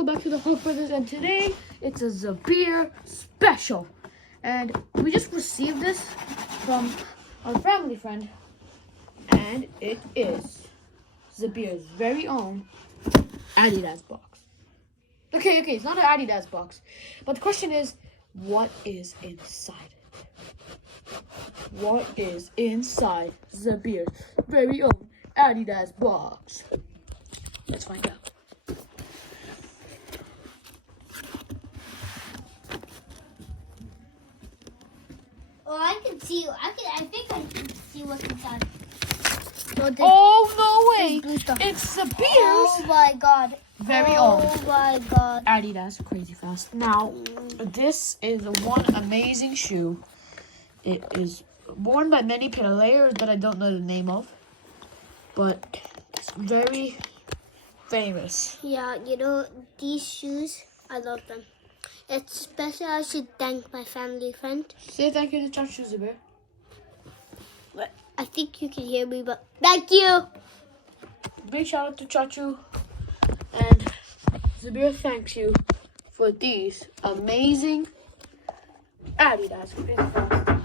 welcome back to the Hulk Brothers, and today it's a Zabeer special. And we just received this from our family friend, and it is Zabeer's very own Adidas box. Okay, it's not an Adidas box, but the question is, what is inside it? What is inside Zabeer's very own Adidas box? Let's find out. Oh, I can see. I think I can see what's inside. Oh no way! It's Zabeer's Oh my god! very own Oh my god! Adidas Crazy Fast. Now, this is one amazing shoe. It is worn by many players that I don't know the name of, but it's very famous. Yeah, you know these shoes. I love them. It's special. I should thank my family friend. Say thank you to Chachu, Zabeer. But I think you can hear me, but thank you. Big shout out to Chachu, and Zabeer thanks you for these amazing Adidas Crazy Fast